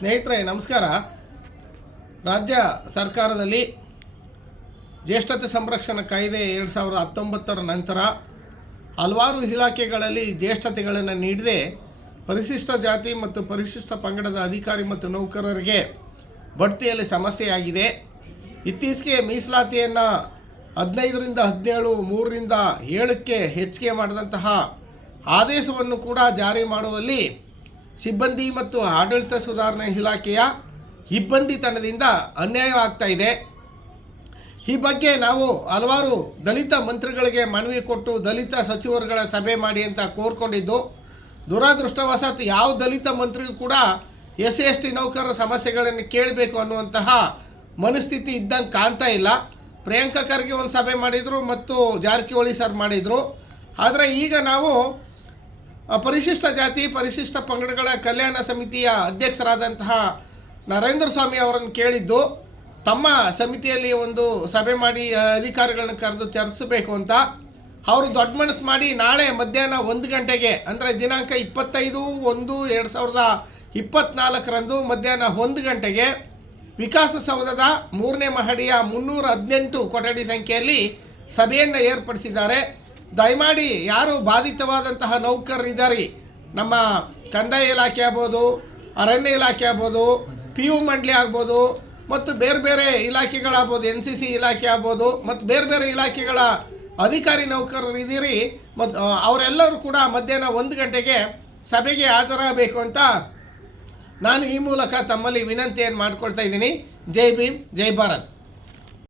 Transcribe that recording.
ಸ್ನೇಹಿತರೆ ನಮಸ್ಕಾರ. ರಾಜ್ಯ ಸರ್ಕಾರದಲ್ಲಿ ಜ್ಯೇಷ್ಠತೆ ಸಂರಕ್ಷಣಾ ಕಾಯ್ದೆ 2019 ನಂತರ ಹಲವಾರು ಇಲಾಖೆಗಳಲ್ಲಿ ಜ್ಯೇಷ್ಠತೆಗಳನ್ನು ನೀಡದೆ ಪರಿಶಿಷ್ಟ ಜಾತಿ ಮತ್ತು ಪರಿಶಿಷ್ಟ ಪಂಗಡದ ಅಧಿಕಾರಿ ಮತ್ತು ನೌಕರರಿಗೆ ಬಡ್ತಿಯಲ್ಲಿ ಸಮಸ್ಯೆಯಾಗಿದೆ. ಇತ್ತೀಚೆಗೆ ಮೀಸಲಾತಿಯನ್ನು 15ರಿಂದ 17, 3ರಿಂದ 7ಕ್ಕೆ ಹೆಚ್ಚಿಗೆ ಮಾಡಿದಂತಹ ಆದೇಶವನ್ನು ಕೂಡ ಜಾರಿ ಮಾಡುವಲ್ಲಿ ಸಿಬ್ಬಂದಿ ಮತ್ತು ಆಡಳಿತ ಸುಧಾರಣೆ ಇಲಾಖೆಯ ಇಬ್ಬಂದಿ ತಂಡದಿಂದ ಅನ್ಯಾಯವಾಗ್ತಾ ಇದೆ. ಈ ಬಗ್ಗೆ ನಾವು ಹಲವಾರು ದಲಿತ ಮಂತ್ರಿಗಳಿಗೆ ಮನವಿ ಕೊಟ್ಟು ದಲಿತ ಸಚಿವರುಗಳ ಸಭೆ ಮಾಡಿ ಅಂತ ಕೋರ್ಕೊಂಡಿದ್ದು, ದುರದೃಷ್ಟವಶಾತ್ ಯಾವ ದಲಿತ ಮಂತ್ರಿಗೂ ಕೂಡ SC/ST ನೌಕರರ ಸಮಸ್ಯೆಗಳನ್ನು ಕೇಳಬೇಕು ಅನ್ನುವಂತಹ ಮನಸ್ಥಿತಿ ಇದ್ದಂಗೆ ಕಾಣ್ತಾ ಇಲ್ಲ. ಪ್ರಿಯಾಂಕಾ ಖರ್ಗೆ ಒಂದು ಸಭೆ ಮಾಡಿದರು ಮತ್ತು ಜಾರಕಿಹೊಳಿ ಸರ್ ಮಾಡಿದರು. ಆದರೆ ಈಗ ನಾವು ಪರಿಶಿಷ್ಟ ಜಾತಿ ಪರಿಶಿಷ್ಟ ಪಂಗಡಗಳ ಕಲ್ಯಾಣ ಸಮಿತಿಯ ಅಧ್ಯಕ್ಷರಾದಂತಹ ನರೇಂದ್ರ ಸ್ವಾಮಿ ಅವರನ್ನು ಕೇಳಿದ್ದು, ತಮ್ಮ ಸಮಿತಿಯಲ್ಲಿ ಒಂದು ಸಭೆ ಮಾಡಿ ಅಧಿಕಾರಿಗಳನ್ನು ಕರೆದು ಚರ್ಚಿಸಬೇಕು ಅಂತ. ಅವರು ದೊಡ್ಡ ಮನಸ್ಸು ಮಾಡಿ ನಾಳೆ ಮಧ್ಯಾಹ್ನ 1 ಗಂಟೆಗೆ, ಅಂದರೆ ದಿನಾಂಕ 25/1/2024 ಮಧ್ಯಾಹ್ನ 1 ಗಂಟೆಗೆ ವಿಕಾಸಸೌಧದ 3ನೇ ಮಹಡಿಯ 318 ಕೊಠಡಿ ಸಂಖ್ಯೆಯಲ್ಲಿ ಸಭೆಯನ್ನು ಏರ್ಪಡಿಸಿದ್ದಾರೆ. ದಯಮಾಡಿ ಯಾರು ಬಾಧಿತವಾದಂತಹ ನೌಕರರಿದ್ದಾರೆ, ನಮ್ಮ ಕಂದಾಯ ಇಲಾಖೆ ಆಗ್ಬೋದು, ಅರಣ್ಯ ಇಲಾಖೆ ಆಗ್ಬೋದು, PU ಮಂಡಳಿ ಆಗ್ಬೋದು, ಮತ್ತು ಬೇರೆ ಬೇರೆ ಇಲಾಖೆಗಳಾಗ್ಬೋದು, NCC ಇಲಾಖೆ ಆಗ್ಬೋದು, ಮತ್ತು ಬೇರೆ ಬೇರೆ ಇಲಾಖೆಗಳ ಅಧಿಕಾರಿ ನೌಕರರು ಇದ್ದೀರಿ, ಮತ್ತು ಅವರೆಲ್ಲರೂ ಕೂಡ ಮಧ್ಯಾಹ್ನ 1 ಗಂಟೆಗೆ ಸಭೆಗೆ ಹಾಜರಾಗಬೇಕು ಅಂತ ನಾನು ಈ ಮೂಲಕ ತಮ್ಮಲ್ಲಿ ವಿನಂತಿಯನ್ನು ಮಾಡಿಕೊಳ್ತಾ ಇದ್ದೀನಿ. ಜೈ ಭೀಮ್, ಜೈ ಭಾರತ್.